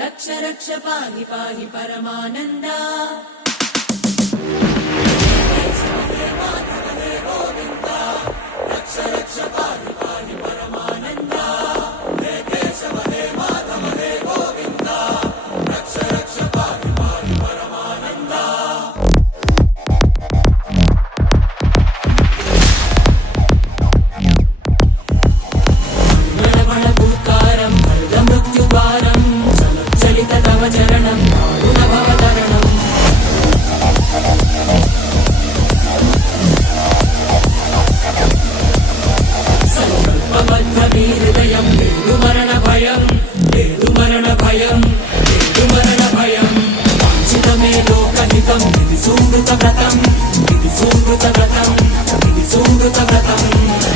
रक्ष रक्ष पाहि पाहि परमानन्दा रक्ष रक्ष पाहि पाहि परमानन्दा हे केशव हे माधव हे गोविन्दा रक्ष रक्ष पाहि पाहि परमानन्दा मणमणभूकारं मृत्युद्वारं चलित तव चरणं गुणभवतरणम् हृदयं मरण भयं वाञ्छितमे लोकहितं इति सुमृतव्रतं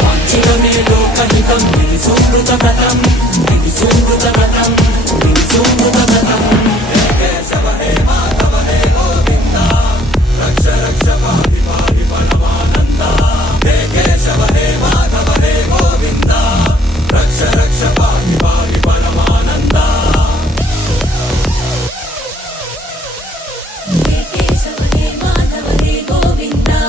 वाञ्छितमे लोकहितं इति सुमृतव्रतं केशव हे माधव हे गोविन्दा रक्ष रक्ष पाहि पाहि परमानन्दा हे केशव हे माधव हे गोविन्दा रक्ष रक्ष पाहि पाहि परमानन्दा हे केशव हे माधव हे गोविन्दा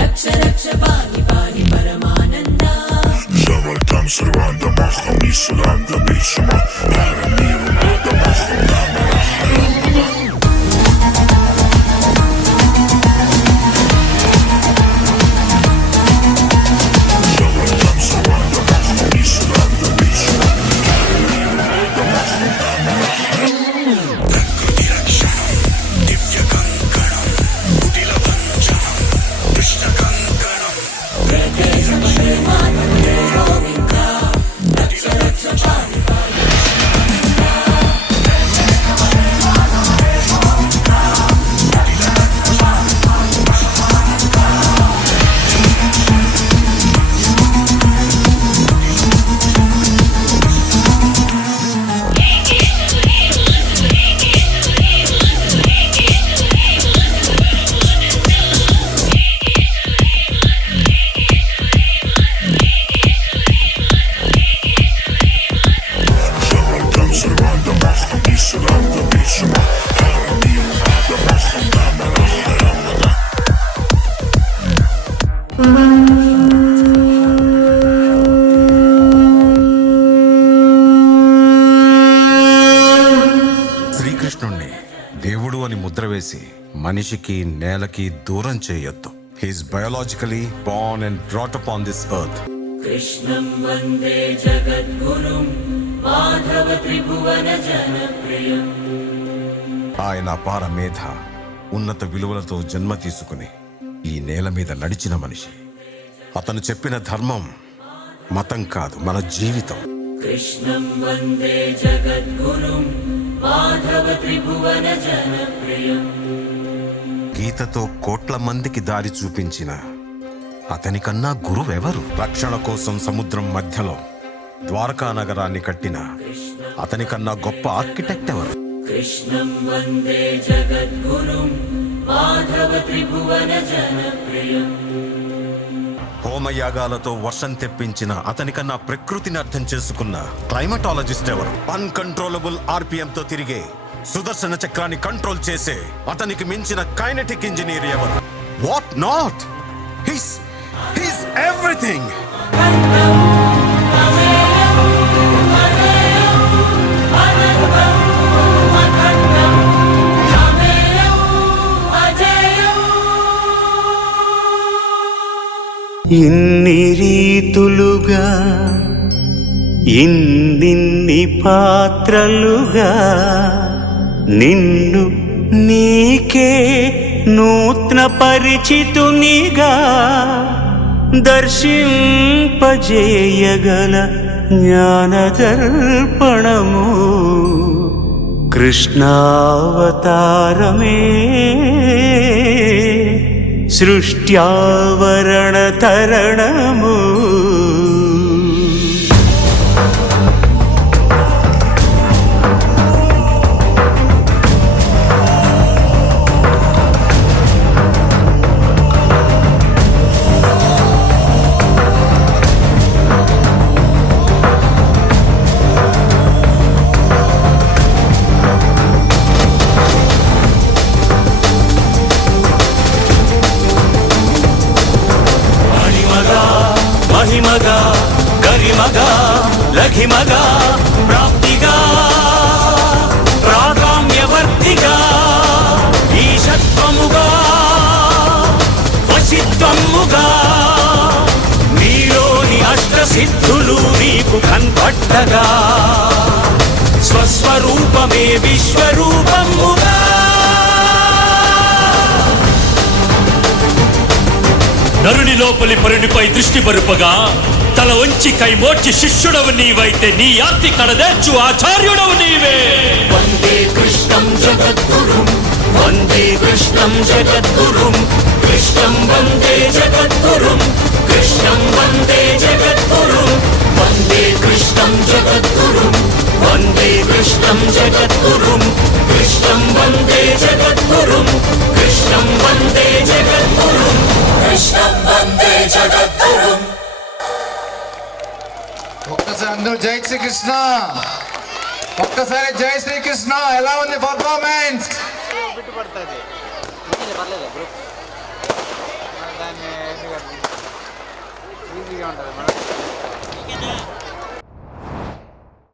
रक्ष रक्ष पाहि पाहि परमानन्दा Заводам срванда махом и сранда бишма Парамиру нада махом дамара харамада Заводам срванда махом и сранда бишма Парамиру нада махом дамара харамада Prakruti rakshanam divya kankanam Kutila vanjanam Krishna kankanam हे केशव हे माधव हे गोविन्दा रक्ष रक्ष पाहि पाहि Заводам срванда махом и сранда бишма Парамиру нада махом дамара харамада శ్రీకృష్ణుణ్ణి దేవుడు అని ముద్ర వేసి మనిషికి నేలకి దూరం చేయొద్దు. He is biologically born and brought upon this earth. कृष्णं वन्दे जगद्गुरुं माधव त्रिभुवन जनप्रियम् ఆయన అపార మేధ ఉన్నత విలువలతో జన్మ తీసుకుని ఈ నేల మీద నడిచిన మనిషి. అతను చెప్పిన ధర్మం మతం కాదు, మన జీవితం. कृष्णं वन्दे जगद्गुरुं माधव त्रिभुवन जनप्रियम् గీతతో కోట్ల మందికి దారి చూపించిన అతనికన్నా గురువెవరు? రక్షణ కోసం సముద్రం మధ్యలో ద్వారకా నగరాన్ని కట్టిన అతనికన్నా గొప్ప ఆర్కిటెక్ట్ ఎవరు? कृष्णं वन्दे जगद्गुरुं माधव त्रिभुवन जनप्रियम् హోమయాగాలతో వర్షం తెప్పించిన అతనికన్నా ప్రకృతిని అర్థం చేసుకున్న క్లైమటాలజిస్ట్ ఎవరు? అన్కంట్రోలబుల్ ఆర్పిఎం తో తిరిగే సుదర్శన చక్రాన్ని కంట్రోల్ చేసే అతనికి మించిన కైనెటిక్ ఇంజనీర్ ఎవరు? What not? His everything. ఇన్ని రీతులుగా ఇన్నిన్ని పాత్రలుగా నిన్ను నీకే నూత్న పరిచితునిగా దర్శింపజేయగల జ్ఞానదర్పణము కృష్ణావతారమే సృష్ట్యావరణ తరణము మహిమగా ప్రాప్తిగా ప్రాకామ్యవర్తిగా ఈశత్వముగా వశిత్వముగా నీలోని అష్టసిద్ధులు నీకు కన్పట్టగా స్వస్వరూపమే విశ్వరూపముగా నరుని లోపలి పరునిపై దృష్టి పరుపగా తల వంచి కైమోర్చి శిష్యుడవు నీవైతే నీ ఆర్తి కడదేర్చు ఆచార్యుడవు నీవే. వందే కృష్ణం జగద్గురుం వందే కృష్ణం జగద్గురుం కృష్ణం వందే జగద్గురుం కృష్ణం వందే జగద్గురుం వందే కృష్ణం జగద్గురుం వందే కృష్ణం జగద్గురుం కృష్ణం వందే జగద్గురుం కృష్ణం వందే జగద్గురుం కృష్ణం వందే జగద్గురుం. ఒక్కసారి అందరూ జై శ్రీకృష్ణ, ఒక్కసారి జై శ్రీకృష్ణ. ఎలా ఉంది పర్ఫార్మెన్స్? దాన్ని ఈజీగా ఉంటుంది.